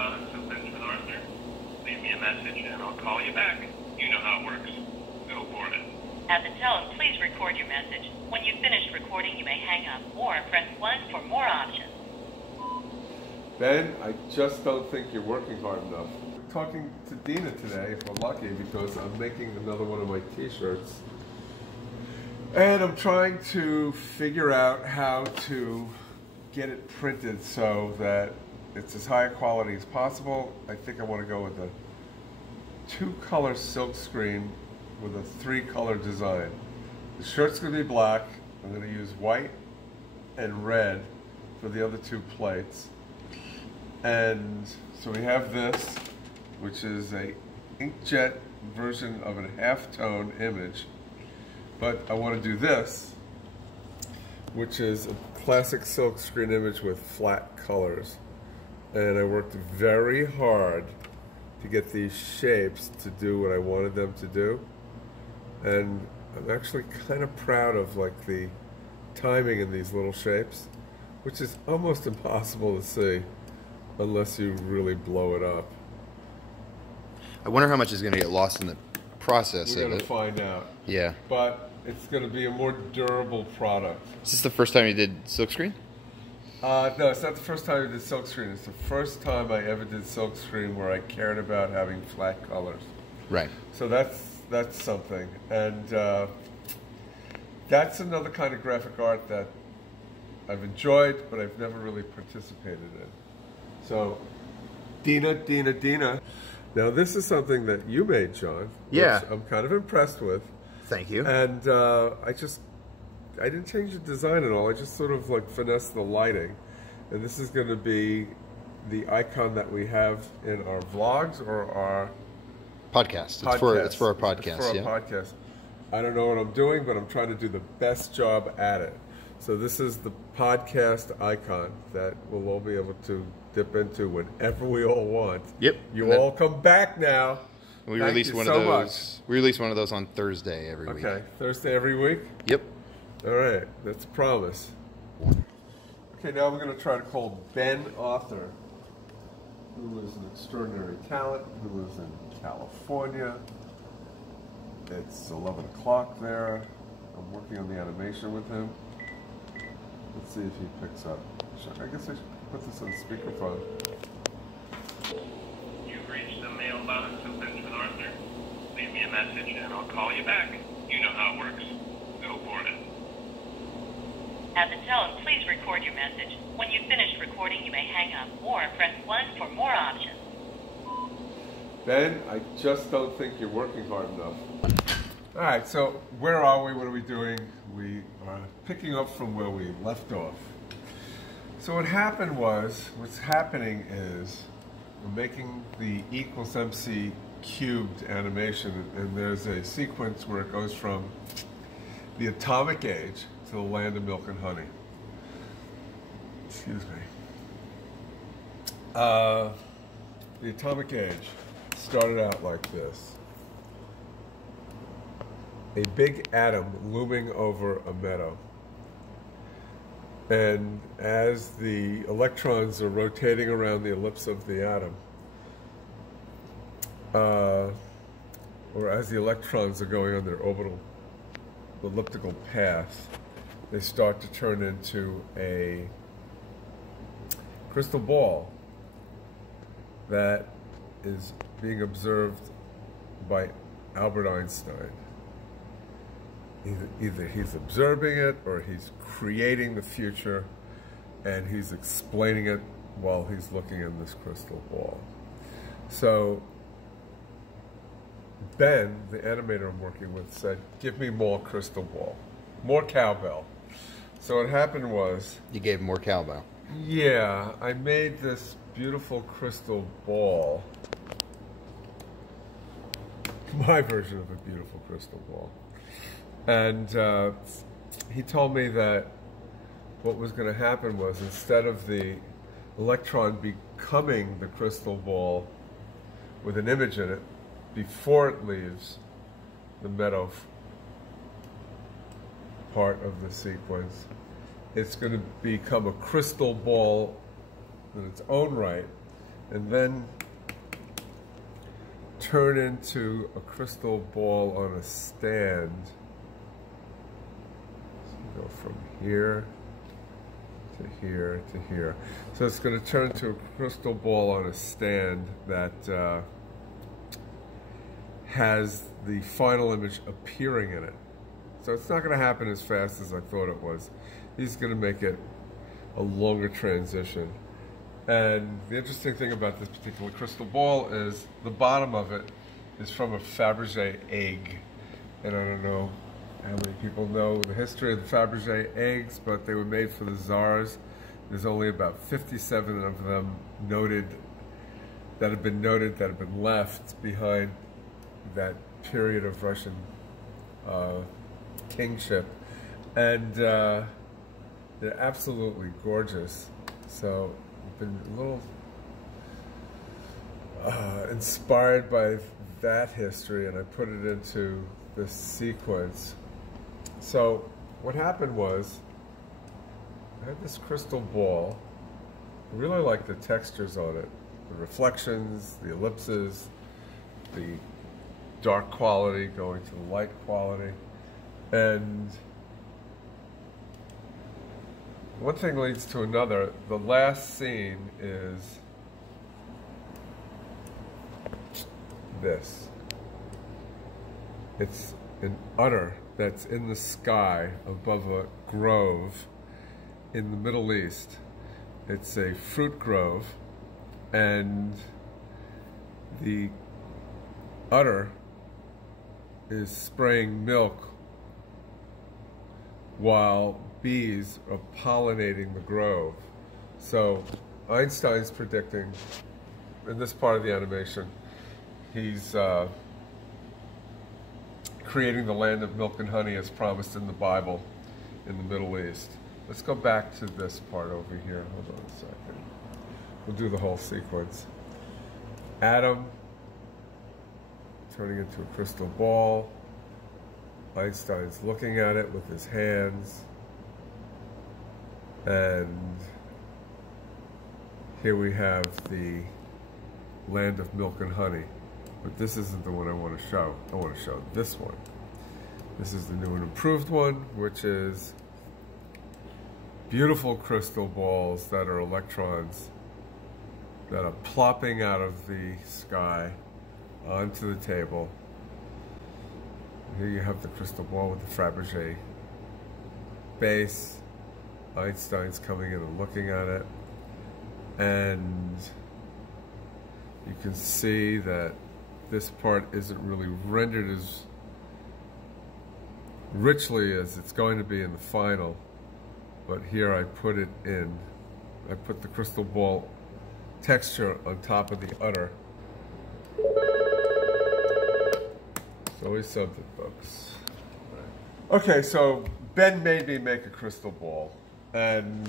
mailbox of Benjamin Arthur. Leave me a message and I'll call you back. You know how it works. Go for it. At the tone, please record your message. When you've finished recording, you may hang up or press 1 for more options. Ben, I just don't think you're working hard enough. I'm talking to Dina today, if we're lucky, because I'm making another one of my t-shirts. And I'm trying to figure out how to get it printed so that it's as high a quality as possible. I think I want to go with a 2-color silk screen with a 3-color design. The shirt's going to be black. I'm going to use white and red for the other 2 plates. And so we have this, which is a inkjet version of a half-tone image. But I want to do this, which is a classic silk screen image with flat colors. And I worked very hard to get these shapes to do what I wanted them to do. And I'm actually kind of proud of like the timing in these little shapes, which is almost impossible to see unless you really blow it up. I wonder how much is going to get lost in the process of it. We're going to find out. Yeah. But it's going to be a more durable product. Is this the first time you did silkscreen? No, it's not the first time I did silkscreen. It's the first time I ever did silkscreen where I cared about having flat colors. Right. So that's something. And that's another kind of graphic art that I've enjoyed, but I've never really participated in. So, Dina. Now, this is something that you made, John. Yeah. Which I'm kind of impressed with. Thank you. And I didn't change the design at all. I just sort of like finessed the lighting. And this is going to be the icon that we have in our vlogs or our podcast. podcast. It's for our podcast. It's for our podcast. I don't know what I'm doing, but I'm trying to do the best job at it. So this is the podcast icon that we'll all be able to dip into whenever we all want. Yep. You all come back now. We release one of those. We release one of those on Thursday every week. Okay, Thursday every week? Yep. All right, that's a promise. Okay, now we're going to try to call Ben Arthur, who is an extraordinary talent, who lives in California. It's 11 o'clock there. I'm working on the animation with him. Let's see if he picks up. I guess I should put this on speakerphone. You've reached the mailbox of Benjamin Arthur. Leave me a message and I'll call you back. You know how it works. Go for it. At the tone, please record your message. When you've finished recording, you may hang up or press 1 for more options. Ben, I just don't think you're working hard enough. All right, so where are we? What are we doing? We are picking up from where we left off. So what's happening is we're making the equals MC cubed animation, and there's a sequence where it goes from the atomic age to the land of milk and honey. Excuse me. The atomic age started out like this. A big atom looming over a meadow. And as the electrons are rotating around the ellipse of the atom, or as the electrons are going on their orbital elliptical path, they start to turn into a crystal ball that is being observed by Albert Einstein. Either he's observing it or he's creating the future and he's explaining it while he's looking in this crystal ball. So Ben, the animator I'm working with, said, give me more crystal ball, more cowbell. So what happened was... You gave more cowbell. Yeah, I made this beautiful crystal ball. My version of a beautiful crystal ball. And he told me that what was going to happen was, instead of the electron becoming the crystal ball with an image in it, before it leaves the meadow part of the sequence, it's going to become a crystal ball in its own right, and then turn into a crystal ball on a stand. So go from here to here to here. So it's going to turn into a crystal ball on a stand that has the final image appearing in it. So it's not going to happen as fast as I thought it was. He's going to make it a longer transition. And the interesting thing about this particular crystal ball is the bottom of it is from a Fabergé egg. And I don't know how many people know the history of the Fabergé eggs, but they were made for the czars. There's only about 57 of them that have been left behind that period of Russian kingship. And they're absolutely gorgeous. So I've been a little inspired by that history, and I put it into this sequence. So what happened was, I had this crystal ball. I really like the textures on it, the reflections, the ellipses, the dark quality going to the light quality. And one thing leads to another. The last scene is this. It's an udder that's in the sky above a grove in the Middle East. It's a fruit grove, and the udder is spraying milk while bees are pollinating the grove. So Einstein's predicting, in this part of the animation, he's creating the land of milk and honey as promised in the Bible in the Middle East. Let's go back to this part over here. Hold on a second. We'll do the whole sequence. Atom turning into a crystal ball. Einstein's looking at it with his hands. And here we have the land of milk and honey. But this isn't the one I want to show. I want to show this one. This is the new and improved one, which is beautiful crystal balls that are electrons that are plopping out of the sky onto the table. Here you have the crystal ball with the Fabergé base. Einstein's coming in and looking at it. And you can see that this part isn't really rendered as richly as it's going to be in the final. But here I put it in. I put the crystal ball texture on top of the udder. It's always something, folks. Okay, so Ben made me make a crystal ball. And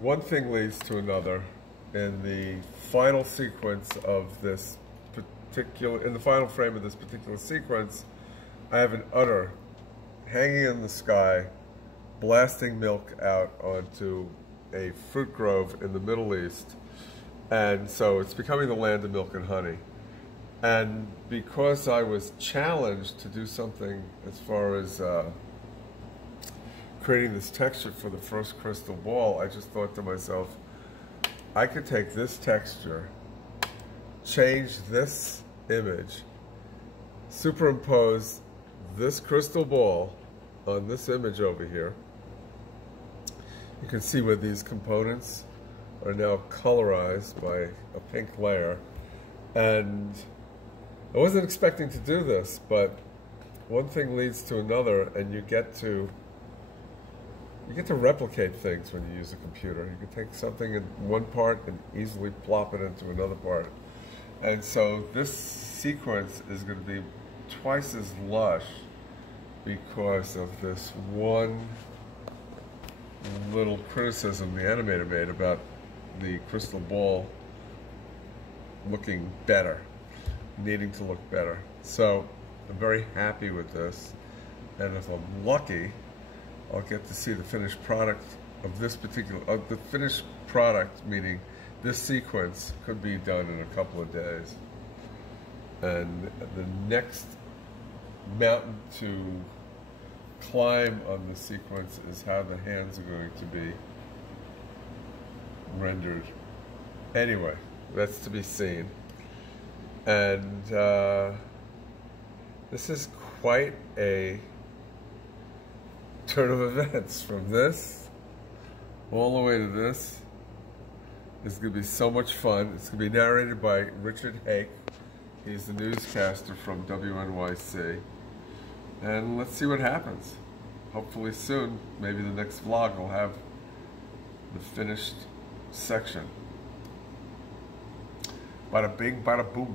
one thing leads to another. In the final sequence of this in the final frame of this particular sequence, I have an udder hanging in the sky, blasting milk out onto a fruit grove in the Middle East. And so it's becoming the land of milk and honey. And because I was challenged to do something as far as creating this texture for the first crystal ball, I just thought to myself, I could take this texture, change this image, superimpose this crystal ball on this image over here. You can see where these components are now colorized by a pink layer. And I wasn't expecting to do this, but one thing leads to another, and you get to replicate things when you use a computer. You can take something in one part and easily plop it into another part. And so this sequence is going to be twice as lush because of this one little criticism the animator made about the crystal ball looking better, needing to look better. So I'm very happy with this, and if I'm lucky, I'll get to see the finished product of this particular, the finished product, meaning this sequence could be done in a couple of days. And the next mountain to climb on the sequence is how the hands are going to be rendered. Anyway, that's to be seen. And this is quite a turn of events. From this all the way to this. It's going to be so much fun. It's going to be narrated by Richard Hake. He's the newscaster from WNYC. And let's see what happens. Hopefully soon, maybe the next vlog will have the finished section. Bada bing, bada boom.